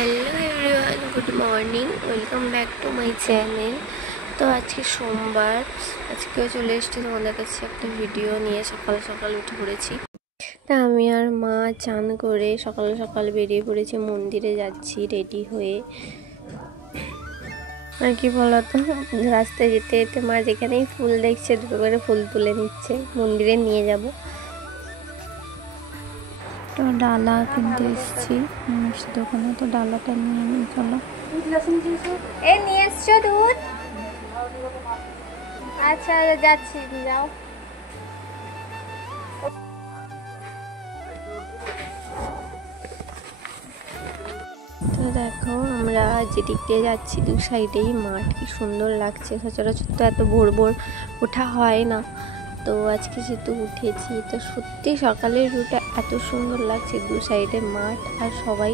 Hello everyone, good morning, welcome back to my channel. तो आज के सोमवार আজকেও চলে এসেছি তোমাদের কাছে একটা ভিডিও নিয়ে। সকাল সকাল উঠে পড়েছি। তা আমি আর মা চান করে সকাল সকাল বেরিয়ে পড়েছি, মন্দিরে যাচ্ছি রেডি হয়ে। আর কি বলতো, রাস্তায় যেতে যেতে মা যেখানেই ফুল দেখছে দুটো করে ফুল তুলে নিচ্ছে, মন্দিরে নিয়ে যাব। তো ডালা কিনতে এসেছি দোকানে, তো ডালাটা নিয়ে নিই। চলো। এই নিয়ে এসছো দুধ? আচ্ছা যাচ্ছি, যাও। তো দেখো আমরা যেদিক দিয়ে যাচ্ছি দু সাইডেই মাঠ, কি সুন্দর লাগছে। সচরাচর তো এত ভোর ভোর ওঠা হয় না, তো আজকে যেহেতু উঠেছি তো সত্যি সকালের রুটটা এত সুন্দর লাগছে। দু সাইডে মাঠ আর সবাই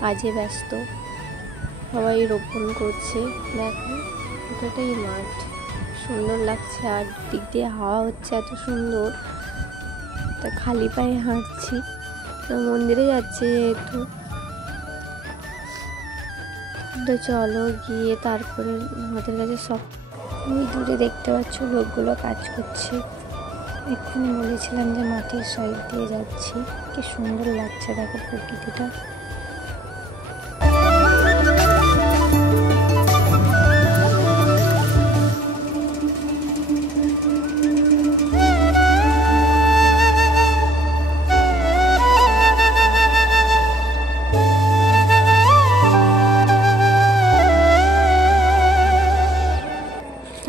কাজে ব্যস্ত, সবাই রোপণ করছে। দেখো ওটাই মাঠ, সুন্দর লাগছে। আর দিক দিয়ে হাওয়া হচ্ছে এত সুন্দর। তা খালি পায়ে হাঁটছি, তো মন্দিরে যাচ্ছি যেহেতু, তো চলো গিয়ে তারপরে আমাদের কাছে সব ওই দূরে দেখতে পাচ্ছ লোকগুলো কাজ করছে। এক্ষুনি বলেছিলাম যে মাটির সাইড দিয়ে যাচ্ছি, কি সুন্দর লাগছে দেখো প্রকৃতিটা।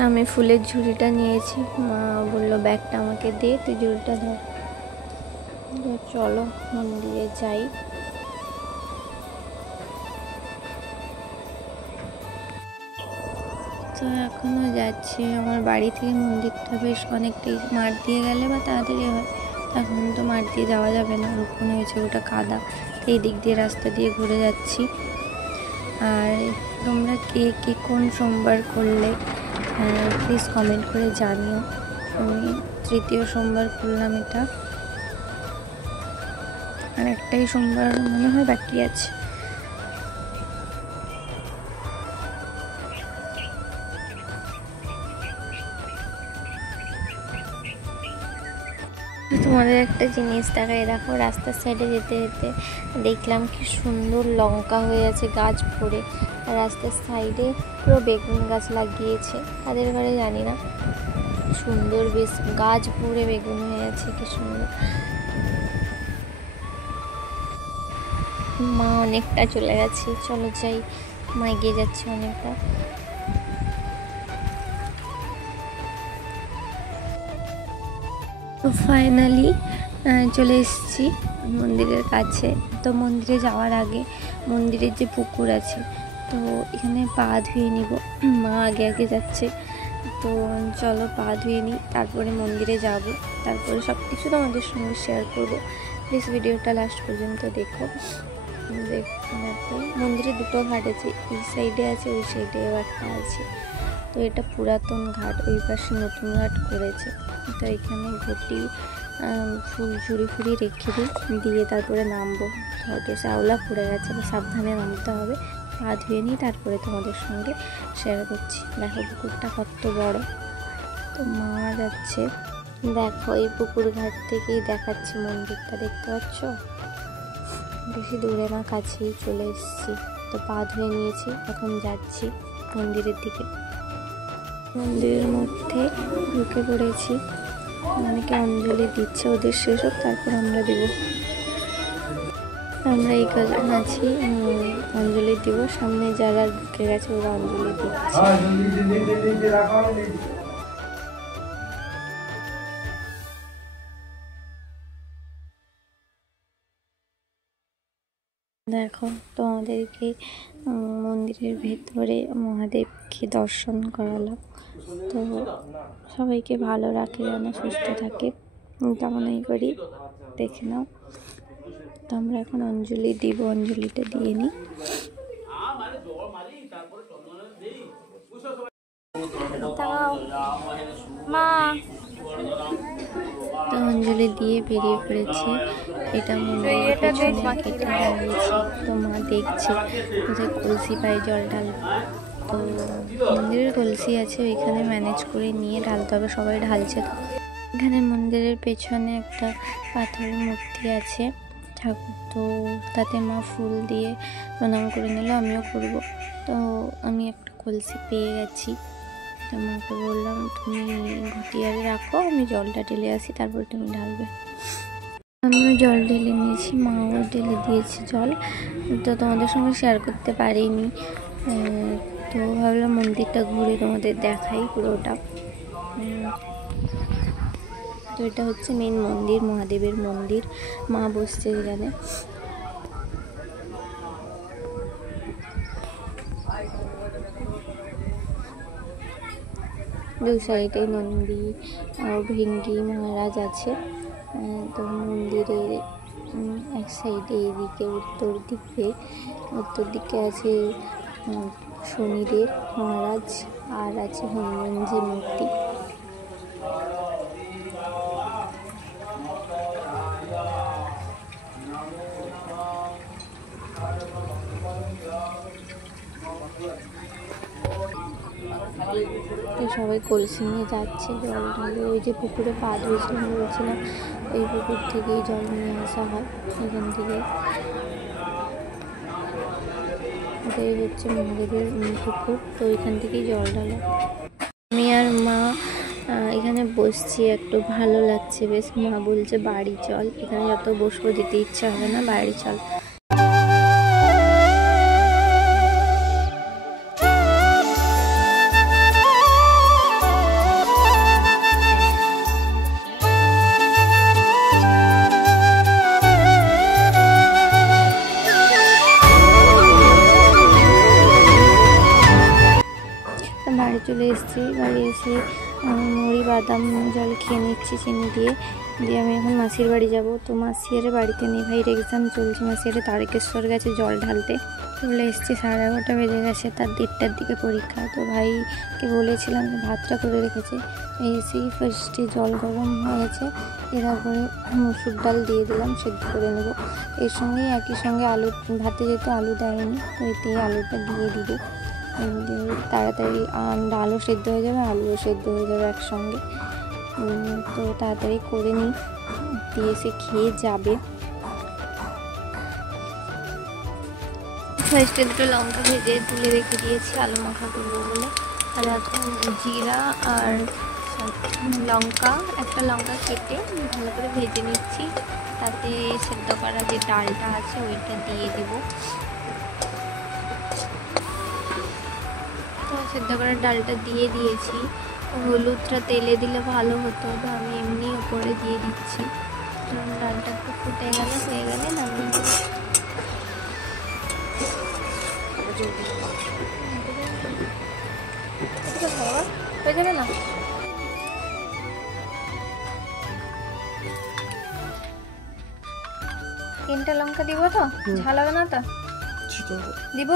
আমি ফুলের ঝুড়িটা নিয়েছি, মা বললো ব্যাগটা আমাকে দে, তুই ঝুড়িটা ধর। চলো মন্দিরে যাই। তো এখনো যাচ্ছি, আমার বাড়ি থেকে মন্দিরটা বেশ অনেকটাই, মাঠ দিয়ে গেলে বা তাড়াতাড়ি হয়। এখন তো মাঠ দিয়ে যাওয়া যাবে না, রোপণ হয়েছে, ওটা কাদা। এই দিক দিয়ে রাস্তা দিয়ে ঘুরে যাচ্ছি। আর তোমরা কে কে কোন সোমবার করলে প্লিজ কমেন্ট করে জানিও। আমি তৃতীয় সোমবার করলাম এটা, আর একটাই সোমবার মনে হয় বাকি আছে। তোমাদের একটা জিনিস দেখাই, দেখো রাস্তার সাইডে যেতে যেতে দেখলাম কি সুন্দর লঙ্কা হয়ে আছে গাছ ভরে। আর রাস্তার সাইডে পুরো বেগুন গাছ লাগিয়েছে, কাদের ঘরে জানি না, সুন্দর বেশ গাছ ভরে বেগুন হয়ে আছে, কি সুন্দর। মা অনেকটা চলে গেছে, চলো যাই। মা এগিয়ে যাচ্ছে অনেকটা। তো ফাইনালি চলে এসেছি মন্দিরের কাছে। তো মন্দিরে যাওয়ার আগে মন্দিরের যে পুকুর আছে, তো এখানে পা ধুয়ে নিব। মা আগে আগে যাচ্ছে, তো চলো পা ধুয়ে নিই, তারপরে মন্দিরে যাব। তারপরে সব কিছু তোমাদের সঙ্গে শেয়ার করবো। প্লিজ ভিডিওটা লাস্ট পর্যন্ত দেখো। দেখো মন্দিরে দুটো ঘাট আছে, এই সাইডে আছে, ওই সাইডেও একটা আছে। তো এটা পুরাতন ঘাট, ওই পাশে নতুন ঘাট করেছে। তো এখানে ঘটি ফুল ঝুড়ি ফুড়ি রেখে দিয়ে তারপরে নামবো। হয়তো শ্যাওলা পড়ে গেছে, সাবধানে নামতে হবে। পা ধুয়ে নিই, তারপরে তোমাদের সঙ্গে শেয়ার করছি। দেখো পুকুরটা কত বড়। তো মা যাচ্ছে, দেখো এই পুকুর ঘাট থেকেই দেখাচ্ছি মন্দিরটা, দেখতে পাচ্ছ? বেশি দূরে না, কাছেই চলে এসেছি। তো পা ধুয়ে নিয়েছি, এখন যাচ্ছি মন্দিরের দিকে। মন্দিরের মধ্যে ঢুকে পড়েছি, অনেকে অঞ্জলি দিচ্ছে, ওদের শেষ হোক তারপর আমরা দেব। আমরা এই কজন আছি, অঞ্জলি দিব। সামনে যারা ঢুকে গেছে ওরা অঞ্জলি দিচ্ছে। দেখো তোমাদেরকে মন্দিরের ভেতরে মহাদেবকে দর্শন করালাম। তো সবাইকে ভালো রাখে, যেন সুস্থ থাকে কামনাই করি। দেখে নাও। তো আমরা এখন অঞ্জলি দিব, অঞ্জলিটা দিয়ে নিই। মা তো অঞ্জলি দিয়ে বেরিয়ে পড়েছি। এটা মন্দিরের পেছনে কেটে লাগিয়েছি, তো মা দেখছে কোথায় কলসি পাই জল ঢাল। তো মন্দিরের কলসি আছে, ওইখানে ম্যানেজ করে নিয়ে ঢালতে হবে, সবাই ঢালছে। এখানে মন্দিরের পেছনে একটা পাথরের মূর্তি আছে ঠাকুর, তো তাতে মা ফুল দিয়ে প্রণাম করে নিল, আমিও করব। তো আমি একটা কলসি পেয়ে গেছি, তো মাকে বললাম তুমি ঘটিয়ারে রাখো, আমি জলটা ঢেলে আসি, তারপর তুমি ঢালবে। আমিও জল ঢেলে নিয়েছি, মাও ঢেলে দিয়েছে জল। তো তোমাদের সঙ্গে শেয়ার করতে পারিনি, তো ভাবলাম মন্দিরটা ঘুরে তোমাদের দেখাই পুরোটা। তো এটা হচ্ছে মেন মন্দির, মহাদেবের মন্দির, মা বসছে এখানে। দু সাইডে নন্দী আর ভৃঙ্গি মহারাজ আছে। তো মন্দিরের এক সাইডে এদিকে উত্তর দিকে আছে শনিদেব মহারাজ, আর আছে হনুমানজি মূর্তি। সবাই কলসি নিয়ে যাচ্ছে জল ঢালে। ওই যে পুকুরে পা ধুয়েছিলাম বলছিলাম, ওই পুকুর থেকেই জল নিয়ে আসা হয় এখান থেকে। ওটাই হচ্ছে মহাদেবের পুকুর, তো ওইখান থেকেই জল ঢালে। আমি আর মা এখানে বসছি, একটু ভালো লাগছে বেশ। মা বলছে বাড়ি চল, এখানে যত বসবো যেতে ইচ্ছা হবে না, বাড়ি চল। বাড়ি চলে এসেছি, বাড়ি এসে মুড়ি বাদাম জল খেয়ে নিচ্ছি চিনি দিয়ে। আমি এখন মাসির বাড়ি যাব। তো মাসিয়ারে বাড়িতে নেই, ভাইয়ের এক্সাম চলছে, মাসিয়ারে তারকেশ্বর গেছে জল ঢালতে। চলে এসেছি, 11:30 বেজে গেছে, তার 1:30টার দিকে পরীক্ষা। তো ভাইকে বলেছিলাম ভাতটা করে রেখেছে, এসেই ফার্স্টে জল গরম হয়ে গেছে, তারপরে মুসুর ডাল দিয়ে দিলাম, সেদ্ধ করে নেব। এর সঙ্গে একই সঙ্গে আলু, ভাতে যেহেতু আলু দেয়নি, তো এতে আলুটা দিয়ে দিব, তাড়াতাড়ি ডালও সেদ্ধ হয়ে যাবে, আলুও সেদ্ধ হয়ে যাবে একসঙ্গে। তো তাড়াতাড়ি করে নিই, দিয়ে এসে খেয়ে যাবে। ফার্স্টে দুটো লঙ্কা ভেজে তুলে রেখে দিয়েছি আলু মাখা করবো বলে। আর এখন জিরা আর লঙ্কা, একটা লঙ্কা কেটে ভালো করে ভেজে নিচ্ছি, তাতে সেদ্ধ করা যে ডালটা আছে ওইটা দিয়ে দেবো। সেদ্ধ করার ডালটা দিয়ে দিয়েছি, হলুদটা তেলে দিলে ভালো হতো, তো আমি এমনি উপরে দিয়ে দিচ্ছি। ডালটা একটু ফুটে গেলে হয়ে গেলে নামিয়ে দেবো। হয়ে যাবে না? তিনটা লঙ্কা দিব, তো ঝাল হবে না তো? দিব।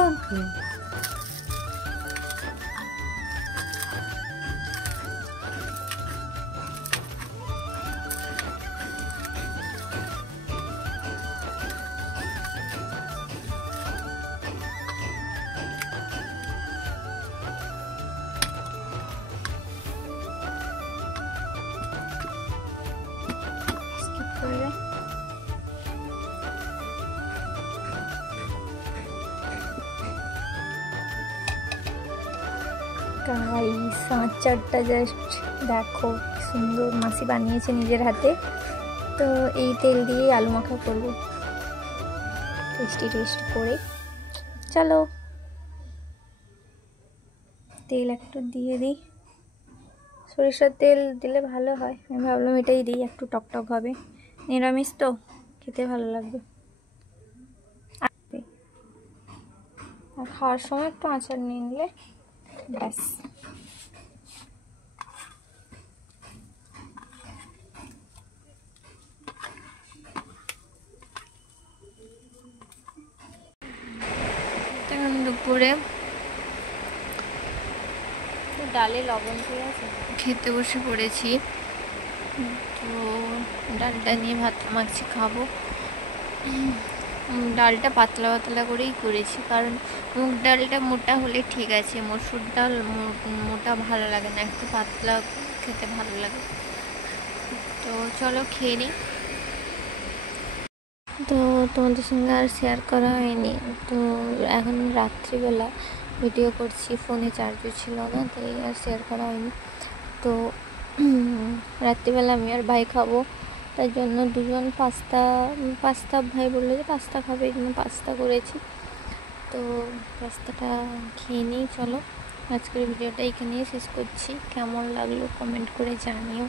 গাইস, আচারটা জাস্ট দেখো কি সুন্দর মাসি বানিয়েছে নিজের হাতে। তো এই তেল দিয়েই আলু মাখা করব, টেস্টি করে। চলো তেল একটু দিয়ে দিই, সরিষার তেল দিলে ভালো হয়, আমি ভাবলাম এটাই দিই, একটু টকটক হবে, নিরামিষ তো খেতে ভালো লাগবে। আর খাওয়ার সময় একটু আচার নিয়ে নিলে ব্যাস। দুপুরে ডালে লবণ দিয়ে আছে, খেতে বসে পড়েছি। তো ডালটা নিয়ে ভাত মাখছি, খাবো। ডালটা পাতলা পাতলা করেই করেছি, কারণ মুগ ডালটা মোটা হলে ঠিক আছে, মসুর ডাল মোটা ভালো লাগে না, একটু পাতলা খেতে ভালো লাগে। তো চলো খেয়ে নিই। তো তোমাদের সঙ্গে আর শেয়ার করা হয়নি, তো এখন রাত্রিবেলা ভিডিও করছি, ফোনে চার্জও ছিল না, তাই আর শেয়ার করা হয়নি। তো রাত্রিবেলা আমি আর ভাই খাবো, তাই জন্য দুজন পাস্তা ভাই বললো যে পাস্তা খাবে, এই জন্য পাস্তা করেছি। তো পাস্তাটা খেয়ে নিই। চলো আজকের ভিডিওটা এখানেই শেষ করছি। কেমন লাগলো কমেন্ট করে জানিও,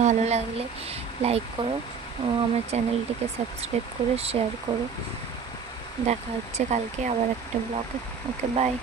ভালো লাগলে লাইক করো, আমার চ্যানেলটিকে সাবস্ক্রাইব করে শেয়ার করো। দেখা হচ্ছে কালকে আবার একটা ব্লগে। ওকে, বাই।